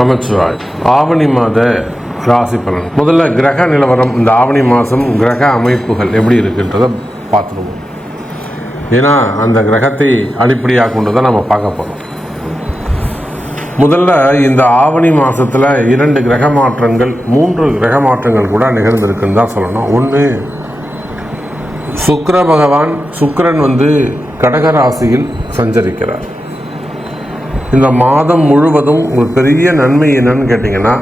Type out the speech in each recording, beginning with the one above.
நமச்சிவாய். ஆவணி மாத ராசி பலன். முதல்ல கிரக நிலவரம், இந்த ஆவணி மாதம் கிரக அமைப்புகள் எப்படி இருக்குன்றதை பார்த்துருவோம். ஏன்னா அந்த கிரகத்தை அடிப்படையாக கொண்டு தான் நம்ம பார்க்க போகிறோம். முதல்ல இந்த ஆவணி மாதத்தில் 2 கிரக மாற்றங்கள் 3 கிரக மாற்றங்கள் கூட நிகழ்ந்திருக்குன்னு தான் சொல்லணும். ஒன்று, சுக்கிர பகவான் சுக்கிரன் கடகராசியில் சஞ்சரிக்கிறார். இந்த மாதம் முழுவதும் ஒரு பெரிய நன்மை என்னன்னு கேட்டிங்கன்னா,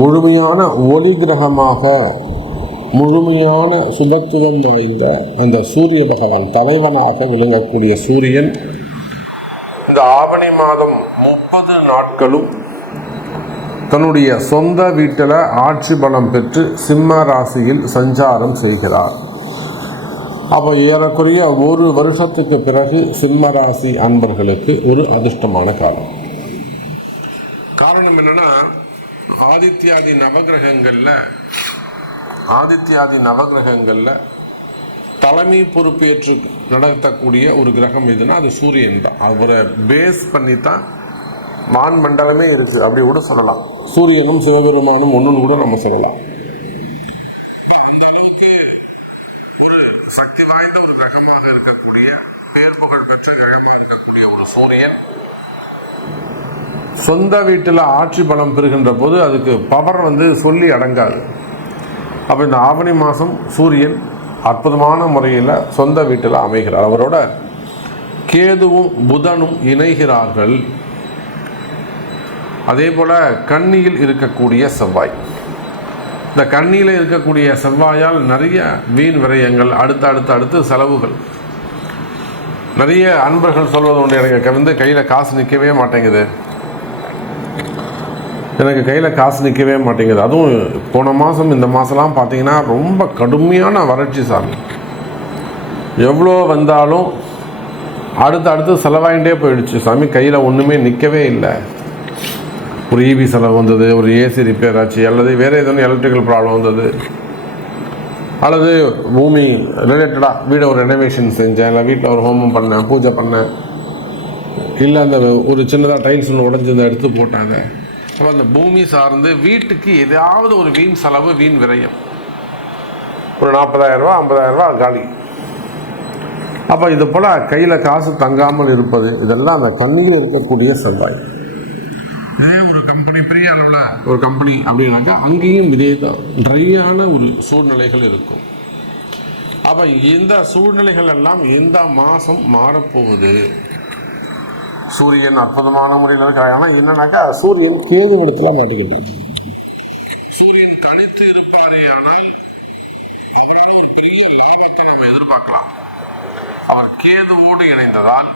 முழுமையான ஒளி கிரகமாக முழுமையான சுபத்துவம் வாய்ந்த அந்த சூரிய பகவான் தலைவனாக விளங்கக்கூடிய சூரியன் இந்த ஆவணி மாதம் 30 நாட்களும் தன்னுடைய சொந்த வீட்டில் ஆட்சி பலம் பெற்று சிம்ம ராசியில் சஞ்சாரம் செய்கிறார். அப்போ ஏறக்குறைய 1 வருஷத்துக்கு பிறகு சிம்ம ராசி அன்பர்களுக்கு ஒரு அதிர்ஷ்டமான காலம். காரணம் என்னன்னா, ஆதித்யாதி நவகிரகங்களில் தலைமை பொறுப்பேற்று நடத்தக்கூடிய ஒரு கிரகம் எதுனா அது சூரியன் தான். அவரை பேஸ் பண்ணி தான் வான் மண்டலமே இருக்கு, அப்படி கூட சொல்லலாம். சூரியனும் சிவபெருமானும் ஒன்றுன்னு கூட நம்ம சொல்லலாம். அந்த அளவுக்கு ஒரு சக்தி வாய்ந்த ஒரு கிரகமாக இருக்கக்கூடிய, பேர் புகழ் பெற்ற கிரகமாக இருக்கக்கூடிய ஒரு சூரியன் சொந்த வீட்டில் ஆட்சி பலம் பெறுகின்ற போது அதுக்கு பவர் சொல்லி அடங்காது. அப்போ இந்த ஆவணி மாதம் சூரியன் அற்புதமான முறையில் சொந்த வீட்டில் அமைகிறார். அவரோட கேதுவும் புதனும் இணைகிறார்கள். அதே போல் கன்னியில் இருக்கக்கூடிய செவ்வாய், இந்த கன்னியில் இருக்கக்கூடிய செவ்வாயால் நிறைய வீண் விரயங்கள், அடுத்து செலவுகள். நிறைய அன்பர்கள் சொல்வது உண்டு, எனக்கு கையில் காசு நிற்கவே மாட்டேங்குது, அதுவும் போன மாதம் இந்த மாதம்லாம் பார்த்தீங்கன்னா ரொம்ப கடுமையான வறட்சி சாமி. எவ்வளோ வந்தாலும் அடுத்து செலவாயிட்டே போயிடுச்சு சாமி, கையில் ஒன்றுமே நிற்கவே இல்லை. ஒரு ஈவி செலவு வந்தது, ஒரு ஏசி ரிப்பேர் ஆச்சு, அல்லது வேறு எதுவும் எலக்ட்ரிக்கல் ப்ராப்ளம் வந்தது, அல்லது பூமி ரிலேட்டடாக வீடை ஒரு ரெனோவேஷன் செஞ்சேன், இல்லை வீட்டில் ஒரு ஹோமம் பண்ணேன், பூஜை பண்ணேன், இல்லை அந்த ஒரு சின்னதாக டைல்ஸ் ஒன்று உடஞ்சி எடுத்து போட்டாங்க. அப்போ அந்த பூமி சார்ந்து வீட்டுக்கு ஏதாவது ஒரு வீண் செலவு, வீண் விரயம், ஒரு 40,000 ரூபா 50,000 ரூபா காலி. அப்போ இது போல் கையில் காசு தங்காமல் இருப்பது, இதெல்லாம் அந்த கண்ணியில் இருக்கக்கூடிய செவ்வாய். இதே ஒரு கம்பெனி, பெரிய அளவில் ஒரு கம்பெனி அப்படின்னாக்கா அங்கேயும் இதே தான் ட்ரையான ஒரு சூழ்நிலைகள் இருக்கும். அப்போ இந்த சூழ்நிலைகள் எல்லாம் இந்த மாதம் மாறப்போகுது. சூரியன் அற்புதமான முறையில் இருக்கிறாங்க. ஆனால் என்னன்னாக்கா சூரியன் கேது இடத்துல மாட்டிக்கிட்டார். சூரியன் தனித்து இருப்பாரே ஆனால் அவரால் ஒரு பெரிய லாபத்தை நம்ம எதிர்பார்க்கலாம். அவர் கேதுவோடு இணைந்ததால்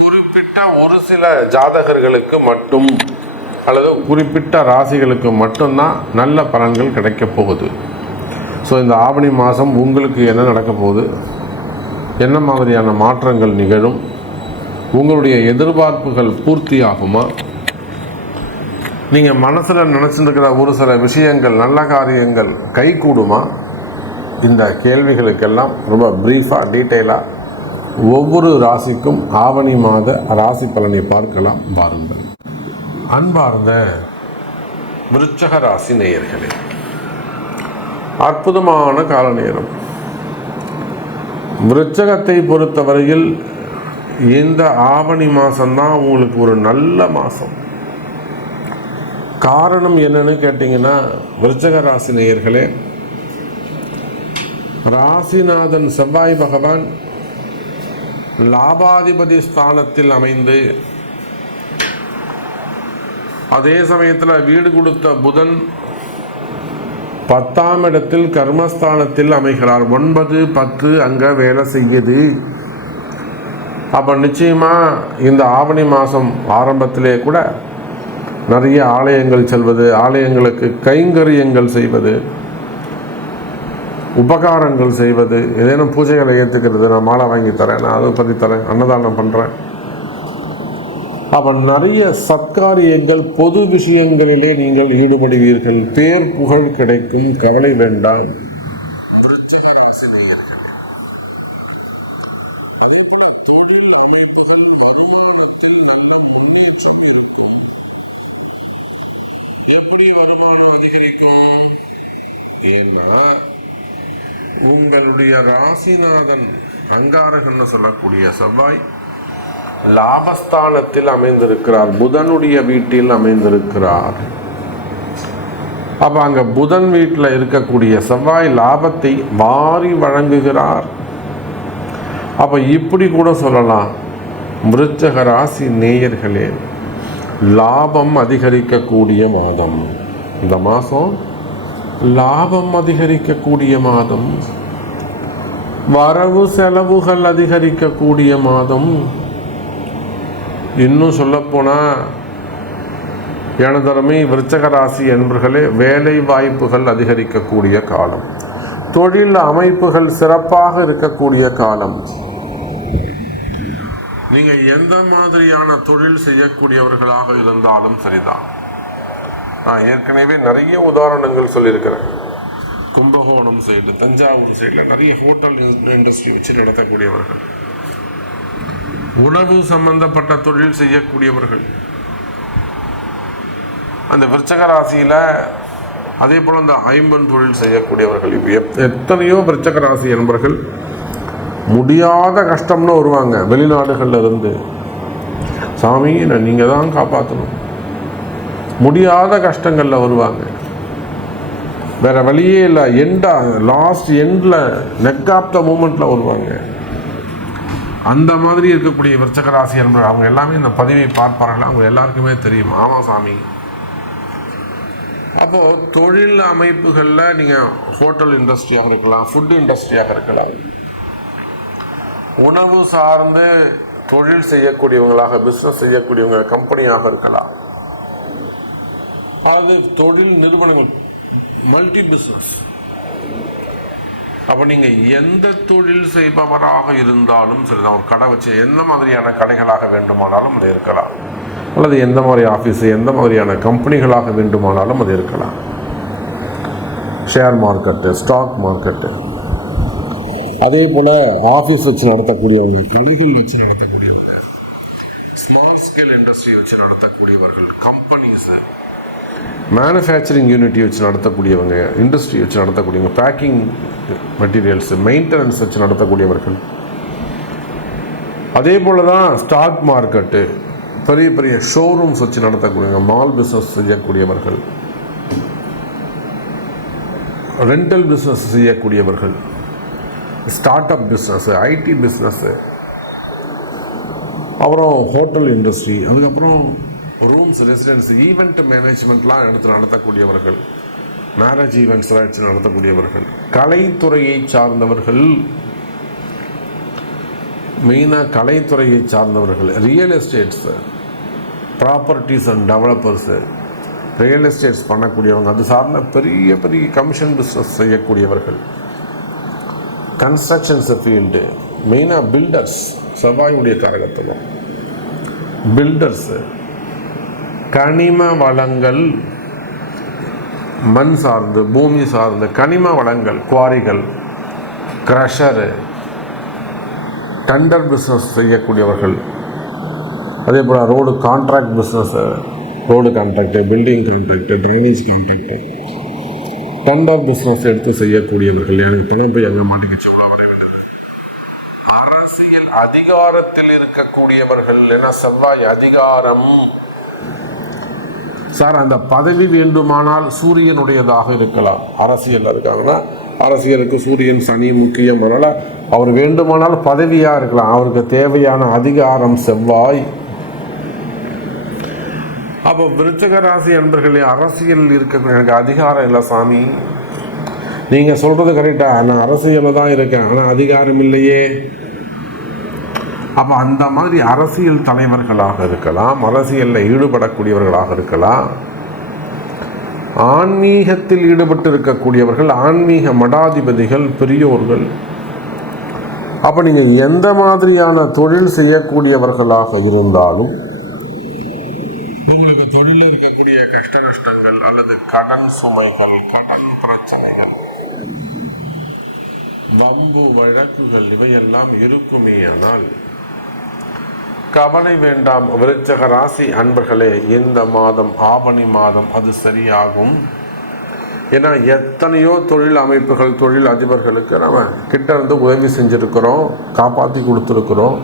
குறிப்பிட்ட ஒரு சில ஜாதகர்களுக்கு மட்டும் அல்லது குறிப்பிட்ட ராசிகளுக்கு மட்டும்தான் நல்ல பலன்கள் கிடைக்க போகுது. ஸோ இந்த ஆவணி மாதம் உங்களுக்கு என்ன நடக்க போகுது, என்ன மாதிரியான மாற்றங்கள் நிகழும், உங்களுடைய எதிர்பார்ப்புகள் பூர்த்தி ஆகுமா, நீங்கள் மனசில் நினச்சிருக்கிற ஒரு சில விஷயங்கள், நல்ல காரியங்கள் கைகூடுமா, இந்த கேள்விகளுக்கெல்லாம் ரொம்ப ப்ரீஃபாக டீட்டெயிலாக ஒவ்வொரு ராசிக்கும் ஆவணி மாத ராசி பலனை பார்க்கலாம். பாருங்கள். அன்பார்ந்த விருச்சக ராசி நேயர்களே, அற்புதமான கால நேரம். விருச்சகத்தை பொறுத்தவரையில் இந்த ஆவணி மாதம்தான் உங்களுக்கு ஒரு நல்ல மாதம். காரணம் என்னன்னு கேட்டிங்கன்னா, விருச்சக ராசி நேயர்களே, ராசிநாதன் செவ்வாய் பகவான் லாபாதிபதி ஸ்தானத்தில் அமைந்து, அதே சமயத்தில் வீடு கொடுத்த புதன் 10ஆம் இடத்தில் கர்மஸ்தானத்தில் அமைகிறார். 9, 10 அங்கே வேலை செய்யுது. அப்போ நிச்சயமாக இந்த ஆவணி மாதம் ஆரம்பத்திலே கூட நிறைய ஆலயங்கள் செல்வது, ஆலயங்களுக்கு கைங்கரியங்கள் செய்வது, உபகாரங்கள் செய்வது, ஏதேனும் பூஜைகளை ஏற்றுக்கிறது, நான் மாலை வாங்கி தரேன், நான் அதை பற்றி தரேன், அன்னதானம் பண்ணுறேன். அப்போ நிறைய சத்காரியங்கள், பொது விஷயங்களிலே நீங்கள் ஈடுபடுவீர்கள். பேர் புகழ் கிடைக்கும், கவலை வேண்டாம். அதே போல தொழில் அமைப்புகள், வருமானத்தில் நல்ல முன்னேற்றம் இருக்கும். எப்படி வருமானம் அதிகரிக்கும்? ஏன்னா உங்களுடைய ராசிநாதன் அங்காரகன்னு சொல்லக்கூடிய செவ்வாய் லாபஸ்தானத்தில் அமைந்திருக்கிறார், புதனுடைய வீட்டில் அமைந்திருக்கிறார். அப்ப அங்க புதன் வீட்டில் இருக்கக்கூடிய செவ்வாய் லாபத்தை வாரி வழங்குகிறார். அப்ப இப்படி கூட சொல்லலாம், விருச்சிக ராசி நேயர்களே, லாபம் அதிகரிக்கக்கூடிய மாதம் இந்த மாதம். லாபம் அதிகரிக்கக்கூடிய மாதம், வரவு செலவுகள் அதிகரிக்கக்கூடிய மாதம். இன்னும் சொல்லப்போனா எனதருமை விருச்சிக ராசி என்பர்களே, வேலை வாய்ப்புகள் அதிகரிக்கக்கூடிய காலம், தொழில் அமைப்புகள் சிறப்பாக இருக்கக்கூடிய காலம். நீங்க எந்த மாதிரியான தொழில் செய்யக்கூடியவர்களாக இருந்தாலும் சரிதான். நான் ஏற்கனவே நிறைய உதாரணங்கள் சொல்லியிருக்கிறேன். கும்பகோணம் சைடு, தஞ்சாவூர் சைடில் நிறைய ஹோட்டல் இண்டஸ்ட்ரி வச்சு நடத்தக்கூடியவர்கள், உணவு சம்பந்தப்பட்ட தொழில் செய்யக்கூடியவர்கள் அந்த விருச்சிக ராசியில, அதே போல அந்த ஐம்பன் தொழில் செய்யக்கூடியவர்கள். எத்தனையோ விருச்சிக ராசி என்பவர்கள் முடியாத கஷ்டம்னு வருவாங்க வெளிநாடுகள்ல இருந்து. சாமி நீங்க தான் காப்பாற்றணும், முடியாத கஷ்டங்கள்ல வருவாங்க, வேற வழியே இல்லை, லாஸ்ட் எண்ட்ல நெக் ஆஃப் த மூமெண்ட்ல வருவாங்க. அந்த மாதிரி இருக்கக்கூடிய விருச்சிக ராசி என்பது அவங்க எல்லாமே இந்த பதிவை பார்ப்பார்கள், அவங்க எல்லாருக்குமே தெரியும். ஆமா சாமி. அப்போ தொழில் அமைப்புகள்ல நீங்க ஹோட்டல் இண்டஸ்ட்ரியாக இருக்கலாம், ஃபுட் இண்டஸ்ட்ரியாக இருக்கலாம், உணவு சார்ந்து தொழில் செய்யக்கூடியவங்களாக, பிசினஸ் செய்யக்கூடியவங்க கம்பெனியாக இருக்கலாம், அது தொழில் நிறுவனங்கள், மல்டி பிசினஸ். அப்ப நீங்க எந்த தொழில் செய்பவராக இருந்தாலும் சரிதான், ஒரு கடை வச்சு எந்த மாதிரியான கடைகளாக வேண்டுமானாலும் அது இருக்கலாம், அல்லது எந்த மாதிரி ஆஃபீஸ், எந்த மாதிரியான கம்பெனிகளாக வேண்டுமானாலும் அது இருக்கலாம். ஷேர் மார்க்கெட்டு, ஸ்டாக் மார்க்கெட்டு, அதே போல ஆஃபீஸ் வச்சு நடத்தக்கூடியவங்க, கடைகள் வச்சு நடத்தக்கூடியவங்க, ஸ்மால் ஸ்கேல் இண்டஸ்ட்ரி வச்சு நடத்தக்கூடியவர்கள், கம்பெனிஸ், மேனுஃபேக்சரிங் யூனிட்டி வச்சு நடத்தக்கூடியவங்க, இண்டஸ்ட்ரி வச்சு நடத்தக்கூடியவங்க, பேக்கிங் மெட்டீரியல்ஸ், மெயின்டெனன்ஸ் வச்சு நடத்தக்கூடியவர்கள். அதே போல தான் ஸ்டாக் மார்க்கெட்டு, பெரிய பெரிய ஷோரூம்ஸ் வச்சு நடத்தக்கூடியவங்க, மால் பிஸ்னஸ் செய்யக்கூடியவர்கள், ரெண்டல் பிஸ்னஸ் செய்யக்கூடியவர்கள், start up business, ID business, அப்புறம் ஹோட்டல் இண்டஸ்ட்ரி, அதுக்கப்புறம் ரூம்ஸ், ரெசிடென்ஸ், ஈவெண்ட் மேனேஜ்மெண்ட்லாம் எடுத்து நடத்தக்கூடியவர்கள், மேரேஜ் ஈவெண்ட்ஸ்லாம் வச்சு நடத்தக்கூடியவர்கள், கலைத்துறையை சார்ந்தவர்கள், மெயினாக கலைத்துறையை சார்ந்தவர்கள், real estates, properties and developers, real estates பண்ணக்கூடியவங்க, அது சார்ந்த பெரிய பெரிய கமிஷன் பிஸ்னஸ் செய்யக்கூடியவர்கள், கன்ஸ்ட்ரக்ஷன்ஸ் ஃபீல்டு, மெயினாக பில்டர்ஸ், செவ்வாயுடைய காரகத்துவம், பில்டர்ஸு, கனிம வளங்கள், மண் சார்ந்து, பூமி சார்ந்து கனிம வளங்கள், குவாரிகள், கிரஷரு, டெண்டர் பிஸ்னஸ் செய்யக்கூடியவர்கள், அதே போல் road contract business, road contract, building contract, drainage contract, tender business எடுத்து செய்யக்கூடியவர்கள். எனக்கு பணம் போய் அங்கே மாட்டிக்கிச்சு. அரசியல் அதிகாரத்தில் இருக்கக்கூடியவர்கள், என செவ்வாய் அதிகாரம். சார் அந்த பதவி வேண்டுமானால் சூரியனுடையதாக இருக்கலாம். அரசியல் இருக்காங்கன்னா அரசியலுக்கு சூரியன் சனி முக்கியம், அதனால அவர் வேண்டுமானால் பதவியா இருக்கலாம், அவருக்கு தேவையான அதிகாரம் செவ்வாய். அப்போ விருச்சிக ராசி அன்பர்களே, அரசியல் இருக்க எனக்கு அதிகாரம் இல்லை சாமி, நீங்க சொல்றது கரெக்டா, நான் அரசியல தான் இருக்கேன், ஆனா அதிகாரம் இல்லையே. அப்போ அந்த மாதிரி அரசியல் தலைவர்களாக இருக்கலாம், அரசியலில் ஈடுபடக்கூடியவர்களாக இருக்கலாம், ஆன்மீகத்தில் ஈடுபட்டு இருக்கக்கூடியவர்கள், ஆன்மீக மடாதிபதிகள், பெரியோர்கள். அப்போ நீங்கள் எந்த மாதிரியான தொழில் செய்யக்கூடியவர்களாக இருந்தாலும் உங்களுக்கு தொழிலில் இருக்கக்கூடிய கஷ்ட நஷ்டங்கள் அல்லது கடன் சுமைகள், கடன் பிரச்சனைகள், வம்பு வழக்குகள் இவையெல்லாம் இருக்குமே. ஆனால் கவலை வேண்டாம் விருச்சிக ராசி அன்பர்களே. இந்த மாதம் ஆவணி மாதம் அது சரியாகும். ஏன்னா எத்தனையோ தொழில் அமைப்புகள், தொழில் அதிபர்களுக்கு நம்ம கிட்ட இருந்து உதவி செஞ்சுருக்கிறோம், காப்பாற்றி கொடுத்துருக்குறோம்.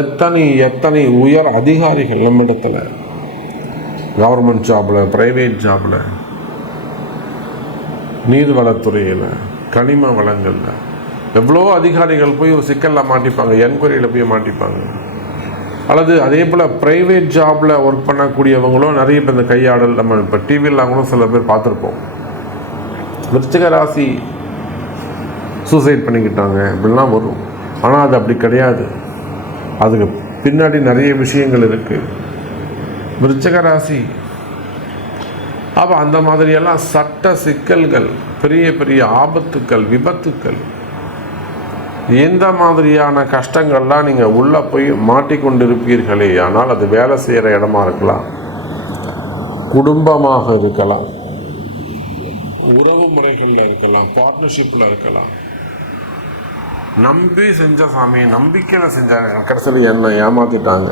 எத்தனை உயர் அதிகாரிகள் நம்மிடத்தில், கவர்மெண்ட் ஜாபில், ப்ரைவேட் ஜாபில், நீர்வளத்துறையில், கனிம வளங்களில் எவ்வளோ அதிகாரிகள் போய் ஒரு சிக்கலில் மாட்டிப்பாங்க, என்கொயரியில் போய் மாட்டிப்பாங்க. அல்லது அதே போல் ப்ரைவேட் ஜாபில் ஒர்க் பண்ணக்கூடியவங்களும் நிறைய பேர் இந்த கையாடல் நம்ம இப்போ டிவியில் கூட சில பேர் பார்த்துருப்போம். விருச்சிக ராசி சூசைட் பண்ணிக்கிட்டாங்க இப்படிலாம் வரும். ஆனால் அது அப்படி கிடையாது. அதுக்கு பின்னாடி நிறைய விஷயங்கள் இருக்குது. விருச்சிக ராசி அப்போ அந்த மாதிரியெல்லாம் சட்ட சிக்கல்கள், பெரிய பெரிய ஆபத்துக்கள், விபத்துக்கள், எந்த மாதிரியான கஷ்டங்கள்லாம் நீங்கள் உள்ளே போய் மாட்டிக்கொண்டிருப்பீர்களே. ஆனால் அது வேலை செய்கிற இடமா இருக்கலாம், குடும்பமாக இருக்கலாம், உறவு முறைகளில் இருக்கலாம், பார்ட்னர்ஷிப்பில் இருக்கலாம். நம்பி செஞ்ச சாமி, நம்பிக்கையில் செஞ்சாங்க, கடைசியில் என்ன ஏமாத்திட்டாங்க.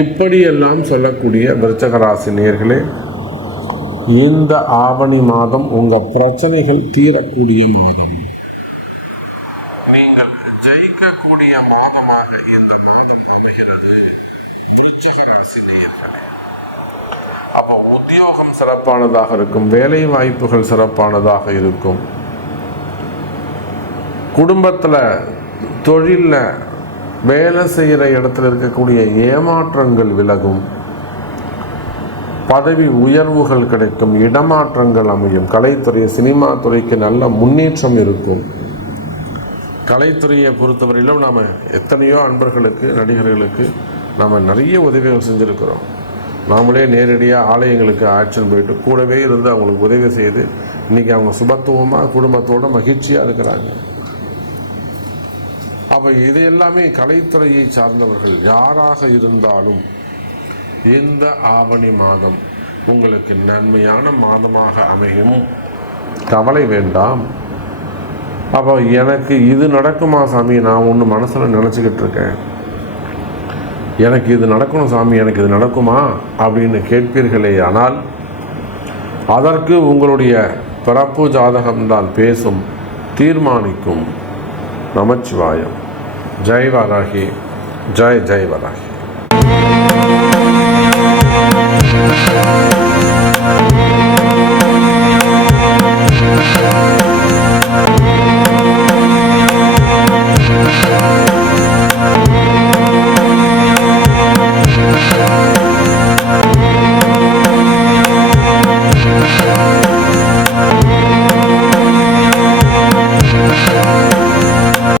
இப்படியெல்லாம் சொல்லக்கூடிய விருச்சிக ராசி நேயர்களே, இந்த ஆவணி மாதம் உங்கள் பிரச்சனைகள் தீரக்கூடிய மாதம், நீங்கள் ஜெயிக்கக்கூடிய மாதமாக இந்த மாதம் அமைகிறது விருச்சிக ராசி நேயர்களே. அப்போ உத்தியோகம் சிறப்பானதாக இருக்கும், வேலை வாய்ப்புகள் சிறப்பானதாக இருக்கும், குடும்பத்தில், தொழிலில், வேலை செய்கிற இடத்துல இருக்கக்கூடிய ஏமாற்றங்கள் விலகும், பதவி உயர்வுகள் கிடைக்கும், இடமாற்றங்கள் அமையும், கலைத்துறை, சினிமா துறைக்கு நல்ல முன்னேற்றம் இருக்கும். கலைத்துறையை பொறுத்தவரையிலும் நாம் எத்தனையோ அன்பர்களுக்கு, நடிகர்களுக்கு நாம் நிறைய உதவிகள் செஞ்சுருக்கிறோம். நாமளே நேரடியாக ஆலயங்களுக்கு ஆக்ஷன் போயிட்டு கூடவே இருந்து அவங்களுக்கு உதவி செய்து இன்றைக்கி அவங்க சுபத்துவமாக குடும்பத்தோடு மகிழ்ச்சியாக இருக்கிறாங்க. அப்போ இது எல்லாமே கலைத்துறையை சார்ந்தவர்கள் யாராக இருந்தாலும் இந்த ஆவணி மாதம் உங்களுக்கு நன்மையான மாதமாக அமையும். கவலை வேண்டாம். அப்போ எனக்கு இது நடக்குமா சாமி, நான் ஒன்று மனசில் நினச்சிக்கிட்டு இருக்கேன், எனக்கு இது நடக்கணும் சாமி, எனக்கு இது நடக்குமா அப்படின்னு கேட்பீர்களே. ஆனால் அதற்கு உங்களுடைய பிறப்பு ஜாதகம்தான் பேசும், தீர்மானிக்கும். நமச்சிவாயம். ஜெய் வராகி, ஜெய் ஜெய் வராகி.